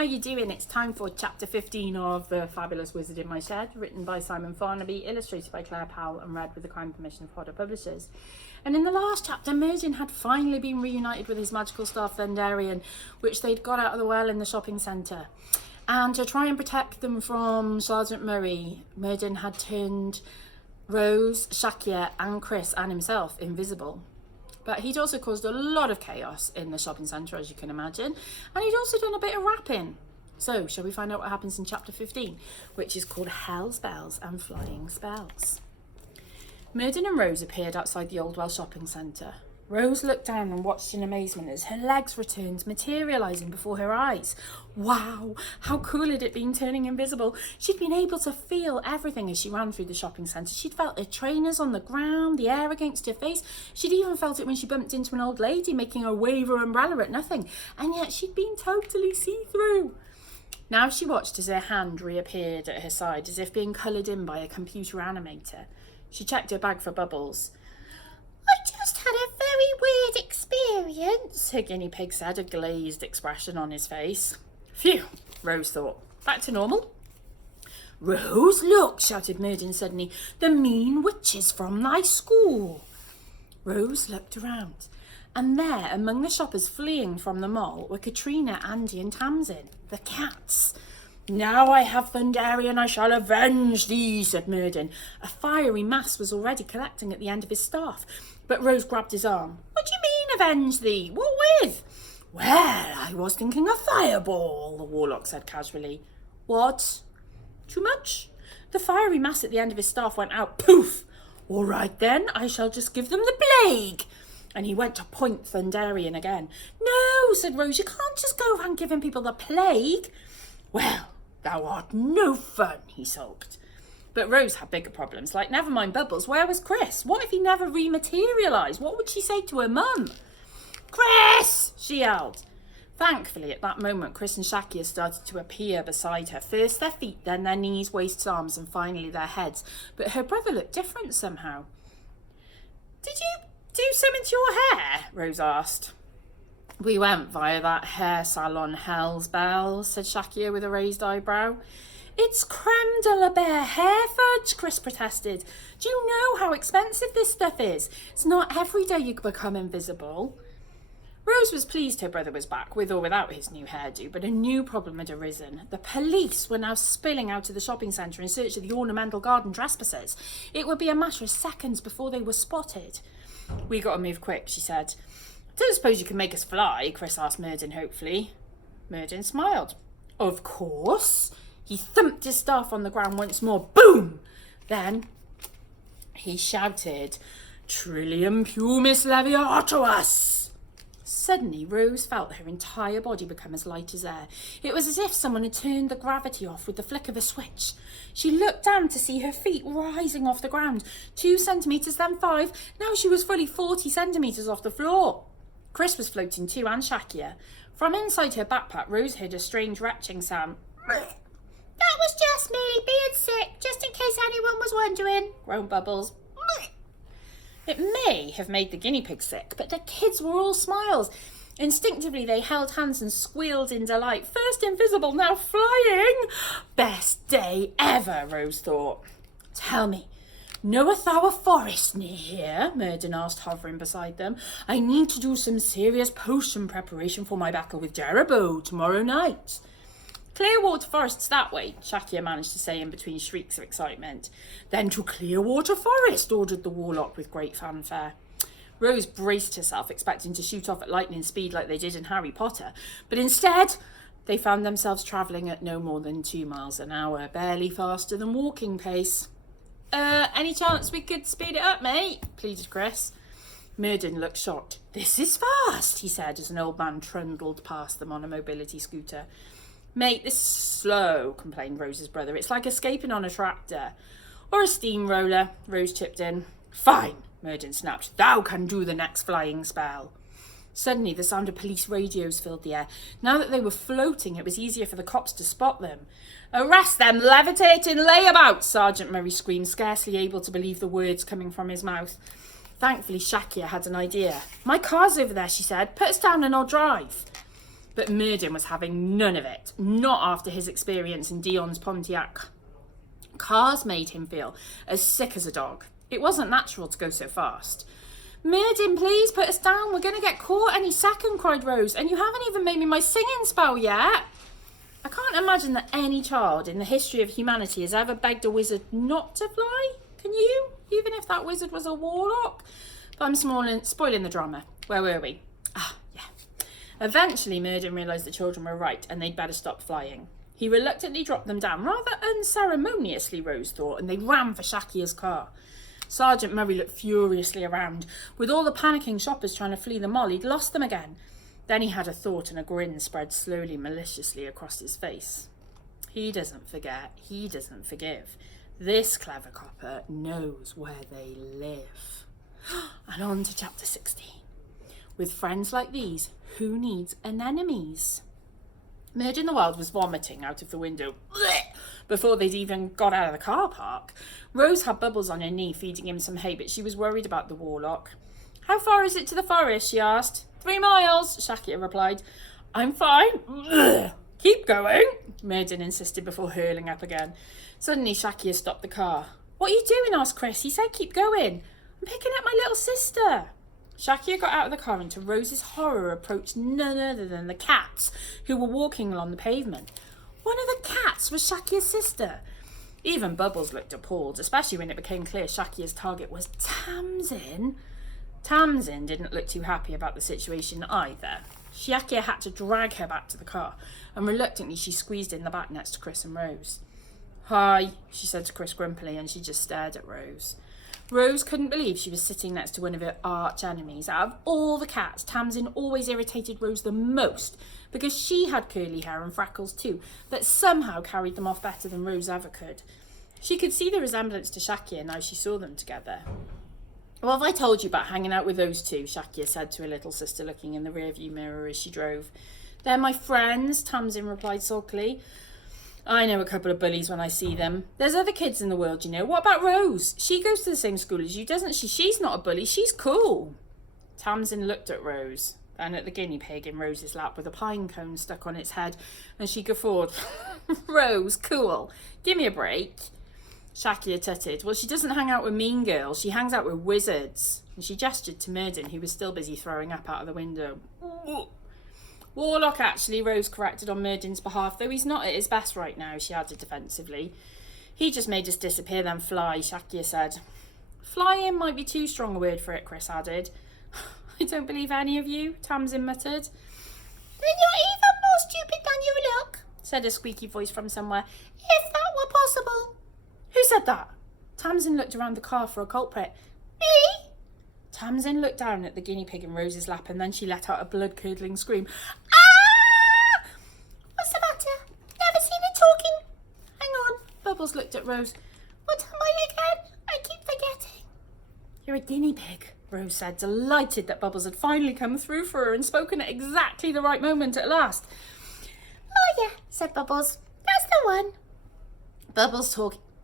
how you doing? It's time for chapter 15 of The Fabulous Wizard in My Shed, written by Simon Farnaby, illustrated by Claire Powell, and read with the kind permission of Hodder Publishers. And in the last chapter, Merdyn had finally been reunited with his magical staff Thunderian, which they'd got out of the well in the shopping centre. And to try and protect them from Sergeant Murray, Merdyn had turned Rose, Shakya and Chris and himself invisible. But he'd also caused a lot of chaos in the shopping centre, as you can imagine. And he'd also done a bit of rapping. So, shall we find out what happens in chapter 15, which is called Hell's Bells and Flying Spells. Merdyn and Rose appeared outside the Old Well shopping centre. Rose looked down and watched in amazement as her legs returned, materialising before her eyes. Wow, how cool had it been turning invisible? She'd been able to feel everything as she ran through the shopping centre. She'd felt her trainers on the ground, the air against her face. She'd even felt it when she bumped into an old lady making her wave her umbrella at nothing. And yet she'd been totally see-through. Now she watched as her hand reappeared at her side, as if being coloured in by a computer animator. She checked her bag for bubbles. "I just had a very weird experience," her guinea pig said, a glazed expression on his face. Phew, Rose thought. Back to normal. "Rose, look," shouted Merdyn suddenly. "The mean witches from thy school." Rose looked around, and there, among the shoppers fleeing from the mall, were Katrina, Andy and Tamsin, the cats. "Now I have Thunderian, I shall avenge thee," said Merdyn. A fiery mass was already collecting at the end of his staff, but Rose grabbed his arm. "What do you mean, avenge thee? What with?" "Well, I was thinking a fireball," the Warlock said casually. "What? Too much?" The fiery mass at the end of his staff went out. Poof! "All right then, I shall just give them the plague." And he went to point Thunderian again. "No," said Rose, "you can't just go around giving people the plague." "Well, thou art no fun," he sulked. But Rose had bigger problems, like never mind Bubbles, where was Chris? What if he never rematerialised? What would she say to her mum? "Chris!" she yelled. Thankfully, at that moment, Chris and Shakya started to appear beside her. First their feet, then their knees, waists, arms, and finally their heads. But her brother looked different somehow. "Did you do something to your hair?" Rose asked. "We went via that hair salon, Hell's Bells," said Shakya with a raised eyebrow. "It's creme de la bear hair fudge," Chris protested. "Do you know how expensive this stuff is? It's not every day you can become invisible." Rose was pleased her brother was back, with or without his new hairdo, but a new problem had arisen. The police were now spilling out of the shopping centre in search of the ornamental garden trespassers. It would be a matter of seconds before they were spotted. "We got to move quick," she said. "Don't suppose you can make us fly?" Chris asked Merdyn hopefully. Merdyn smiled. "Of course." He thumped his staff on the ground once more. Boom! Then he shouted, "Trillium pumis leviatuas!" Suddenly, Rose felt her entire body become as light as air. It was as if someone had turned the gravity off with the flick of a switch. She looked down to see her feet rising off the ground. 2 centimetres, then 5. Now she was fully 40 centimetres off the floor. Chris was floating too, and Shakya. From inside her backpack, Rose heard a strange retching sound. "That was just me, being sick, just in case anyone was wondering," groaned Bubbles. It may have made the guinea pig sick, but the kids were all smiles. Instinctively, they held hands and squealed in delight. First invisible, now flying. Best day ever, Rose thought. "Tell me, knoweth thou a forest near here?" Merdyn asked, hovering beside them. "I need to do some serious potion preparation for my battle with Jerobo tomorrow night." "Clearwater Forest's that way," Shakya managed to say in between shrieks of excitement. "Then to Clearwater Forest," ordered the Warlock with great fanfare. Rose braced herself, expecting to shoot off at lightning speed like they did in Harry Potter, but instead they found themselves travelling at no more than 2 miles an hour, barely faster than walking pace. Any chance we could speed it up, mate?" pleaded Chris. Merdyn looked shocked. "This is fast," he said as an old man trundled past them on a mobility scooter. "Mate, this is slow," complained Rose's brother. "It's like escaping on a tractor." "Or a steamroller," Rose chipped in. "Fine," Merdyn snapped. "Thou can do the next flying spell." Suddenly, the sound of police radios filled the air. Now that they were floating, it was easier for the cops to spot them. "Arrest them, levitating layabouts!" Sergeant Murray screamed, scarcely able to believe the words coming from his mouth. Thankfully, Shakya had an idea. "My car's over there," she said. "Put us down and I'll drive." But Merdyn was having none of it, not after his experience in Dion's Pontiac. Cars made him feel as sick as a dog. It wasn't natural to go so fast. Merdyn, please put us down. We're going to get caught any second, cried Rose. And you haven't even made me my singing spell yet. I can't imagine that any child in the history of humanity has ever begged a wizard not to fly. Can you? Even if that wizard was a warlock? But I'm spoiling the drama. Where were we? Yeah. Eventually, Merdyn realised the children were right and they'd better stop flying. He reluctantly dropped them down, rather unceremoniously, Rose thought, and they ran for Shakia's car. Sergeant Murray looked furiously around. With all the panicking shoppers trying to flee the mall, he'd lost them again. Then he had a thought and a grin spread slowly, maliciously across his face. He doesn't forget, he doesn't forgive. This clever copper knows where they live. And on to chapter 16. With friends like these, who needs anemones? Merdyn the Wild was vomiting out of the window before they'd even got out of the car park. Rose had Bubbles on her knee feeding him some hay, but she was worried about the Warlock. How far is it to the forest? She asked. 3 miles, Shakia replied. I'm fine. Keep going, Merdyn insisted before hurling up again. Suddenly Shakia stopped the car. What are you doing? Asked Chris. He said keep going. I'm picking up my little sister. Shakia got out of the car and to Rose's horror approached none other than the cats who were walking along the pavement. One of the cats was Shakia's sister. Even Bubbles looked appalled, especially when it became clear Shakia's target was Tamsin. Tamsin didn't look too happy about the situation either. Shakia had to drag her back to the car, and reluctantly she squeezed in the back next to Chris and Rose. Hi, she said to Chris grumpily, and she just stared at Rose. Rose couldn't believe she was sitting next to one of her arch enemies. Out of all the cats, Tamsin always irritated Rose the most because she had curly hair and freckles too, but somehow carried them off better than Rose ever could. She could see the resemblance to Shakia now she saw them together. What have I told you about hanging out with those two? Shakia said to her little sister, looking in the rearview mirror as she drove. They're my friends, Tamsin replied sulkily. I know a couple of bullies when I see them. There's other kids in the world, you know. What about Rose? She goes to the same school as you, doesn't she? She's not a bully. She's cool. Tamsin looked at Rose, then at the guinea pig in Rose's lap with a pine cone stuck on its head, and she guffawed. Rose, cool. Give me a break. Shakia tutted. Well, she doesn't hang out with mean girls. She hangs out with wizards. And she gestured to Merdyn, who was still busy throwing up out of the window. Warlock, actually, Rose corrected on Merdyn's behalf, though he's not at his best right now, she added defensively. He just made us disappear, then fly, Shakia said. Flying might be too strong a word for it, Chris added. I don't believe any of you, Tamsin muttered. Then you're even more stupid than you look, said a squeaky voice from somewhere. If that were possible. Who said that? Tamsin looked around the car for a culprit. Me? Tamsin looked down at the guinea pig in Rose's lap and then she let out a blood-curdling scream. Ah! What's the matter? Never seen it talking. Hang on. Bubbles looked at Rose. What am I again? I keep forgetting. You're a guinea pig, Rose said, delighted that Bubbles had finally come through for her and spoken at exactly the right moment at last. Oh yeah, said Bubbles. That's the one. Bubbles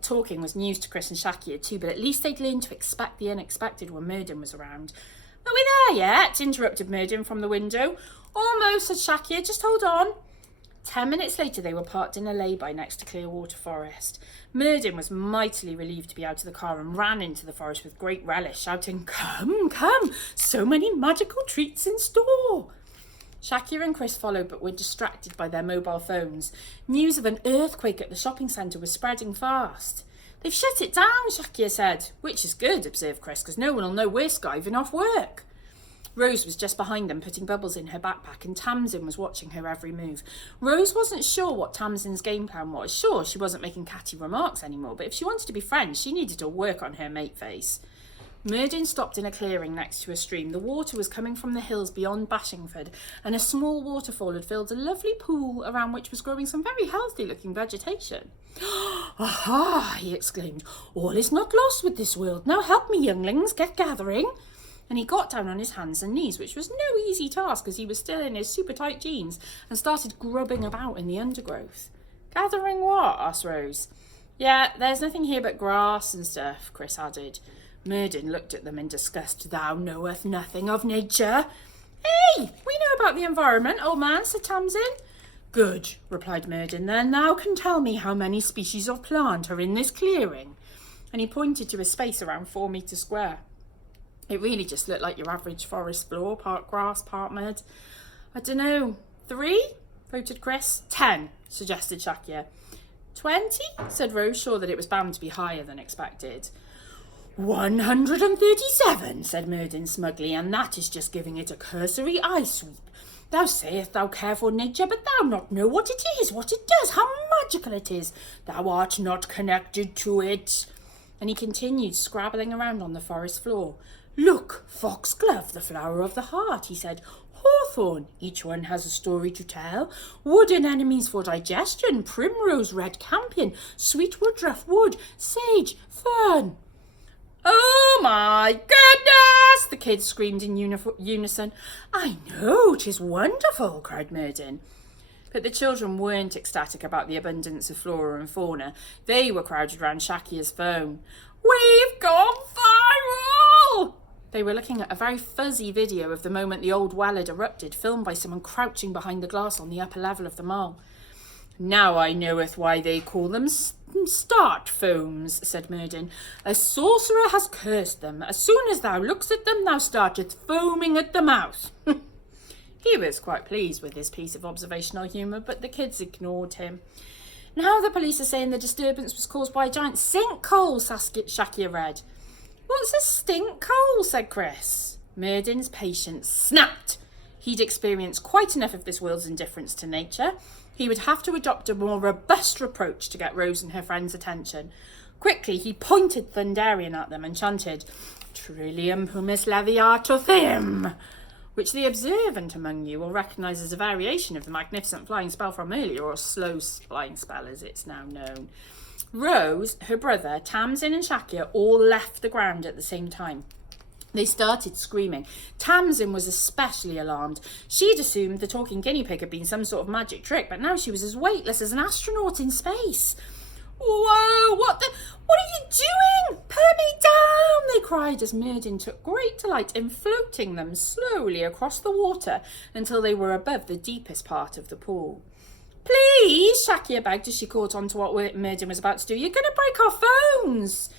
talking was news to Chris and Shakia too, but at least they'd learned to expect the unexpected when Merdyn was around. Are we there yet? Interrupted Merdyn from the window. Almost, said Shakia. Just hold on. 10 minutes later, they were parked in a lay-by next to Clearwater Forest. Merdyn was mightily relieved to be out of the car and ran into the forest with great relish, shouting, Come, come, so many magical treats in store. Shakia and Chris followed but were distracted by their mobile phones. News of an earthquake at the shopping centre was spreading fast. They've shut it down, Shakia said. Which is good, observed Chris, because no one will know we're skiving off work. Rose was just behind them, putting Bubbles in her backpack, and Tamsin was watching her every move. Rose wasn't sure what Tamsin's game plan was. Sure, she wasn't making catty remarks anymore, but if she wanted to be friends, she needed to work on her mate face. Merdyn stopped in a clearing next to a stream. The water was coming from the hills beyond Bashingford, and a small waterfall had filled a lovely pool around which was growing some very healthy-looking vegetation. Aha! He exclaimed. All is not lost with this world. Now help me, younglings, get gathering. And he got down on his hands and knees, which was no easy task as he was still in his super-tight jeans, and started grubbing about in the undergrowth. Gathering what? Asked Rose. Yeah, there's nothing here but grass and stuff, Chris added. Merdyn looked at them in disgust. Thou knowest nothing of nature. Hey, we know about the environment, old man, said Tamsin. Good, replied Merdyn. Then thou can tell me how many species of plant are in this clearing. And he pointed to a space around 4 metres square. It really just looked like your average forest floor, part grass, part mud. I don't know. 3? voted Chris. 10, suggested Shakya. 20, said Rose, sure that it was bound to be higher than expected. 137, said Merdyn smugly, and that is just giving it a cursory eye sweep. Thou sayest thou care for nature, but thou not know what it is, what it does, how magical it is. Thou art not connected to it. And he continued scrabbling around on the forest floor. Look, foxglove, the flower of the heart, he said. Hawthorn, each one has a story to tell. Wood anemones for digestion, primrose, red campion, sweet woodruff wood, sage, fern. Oh my goodness, the kids screamed in unison. I know, 'tis wonderful, cried Merdyn. But the children weren't ecstatic about the abundance of flora and fauna. They were crowded round Shakya's phone. We've gone viral! They were looking at a very fuzzy video of the moment the old well had erupted, filmed by someone crouching behind the glass on the upper level of the mole. Now I knoweth why they call them start foams, said Merdyn. A sorcerer has cursed them. As soon as thou lookst at them, thou startest foaming at the mouth. He was quite pleased with this piece of observational humour, but the kids ignored him. Now the police are saying the disturbance was caused by a giant sinkhole, Shakya read. What's a stinkhole? Said Chris. Merdyn's patience snapped. He'd experienced quite enough of this world's indifference to nature. He would have to adopt a more robust approach to get Rose and her friends' attention. Quickly, he pointed Thundarian at them and chanted, Trillium pumis leviato theum, which the observant among you will recognise as a variation of the magnificent flying spell from earlier, or slow flying spell as it's now known. Rose, her brother, Tamsin and Shakya all left the ground at the same time. They started screaming. Tamsin was especially alarmed. She'd assumed the talking guinea pig had been some sort of magic trick, but now she was as weightless as an astronaut in space. Whoa, what are you doing? Put me down, they cried as Merdyn took great delight in floating them slowly across the water until they were above the deepest part of the pool. Please, Shakya begged as she caught on to what Merdyn was about to do. You're going to break our phones.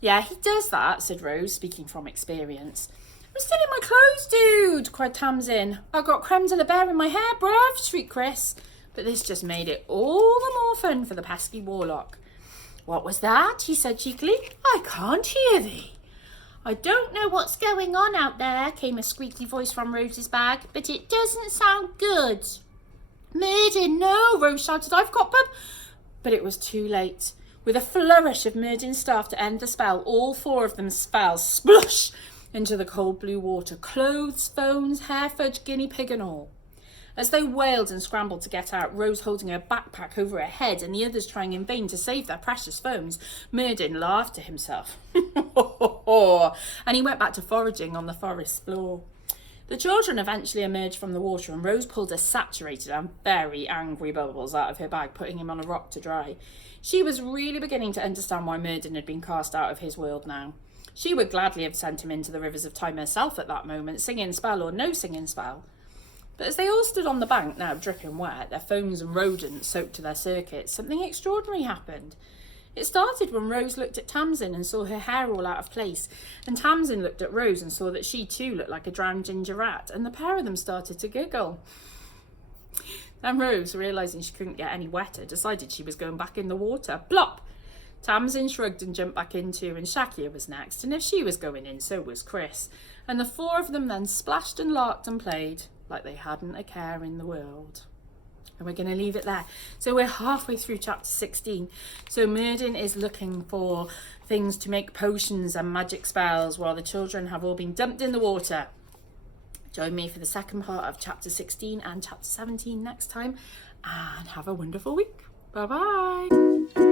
Yeah, he does that, said Rose, speaking from experience. I'm still in my clothes, dude, cried Tamsin. I've got creme de la bear in my hair, bruv, shrieked Chris. But this just made it all the more fun for the pesky Warlock. What was that? He said cheekily. I can't hear thee. I don't know what's going on out there, came a squeaky voice from Rose's bag, but it doesn't sound good. Merdyn, no, Rose shouted. I've got But it was too late. With a flourish of Merdyn's staff to end the spell, all 4 of them fell splush into the cold blue water, clothes, phones, hair fudge, guinea pig and all. As they wailed and scrambled to get out, Rose holding her backpack over her head and the others trying in vain to save their precious phones, Merdyn laughed to himself. And he went back to foraging on the forest floor. The children eventually emerged from the water and Rose pulled a saturated and very angry Bubbles out of her bag, putting him on a rock to dry. She was really beginning to understand why Merdyn had been cast out of his world now. She would gladly have sent him into the rivers of time herself at that moment, singing spell or no singing spell. But as they all stood on the bank, now dripping wet, their phones and rodents soaked to their circuits, something extraordinary happened. It started when Rose looked at Tamsin and saw her hair all out of place, and Tamsin looked at Rose and saw that she too looked like a drowned ginger rat, and the pair of them started to giggle. Then Rose, realising she couldn't get any wetter, decided she was going back in the water. Plop! Tamsin shrugged and jumped back in too, and Shakya was next, and if she was going in, so was Chris. And the 4 of them then splashed and larked and played like they hadn't a care in the world. And we're going to leave it there. So we're halfway through chapter 16. So Merdyn is looking for things to make potions and magic spells while the children have all been dumped in the water. Join me for the second part of chapter 16 and chapter 17 next time. And have a wonderful week. Bye-bye.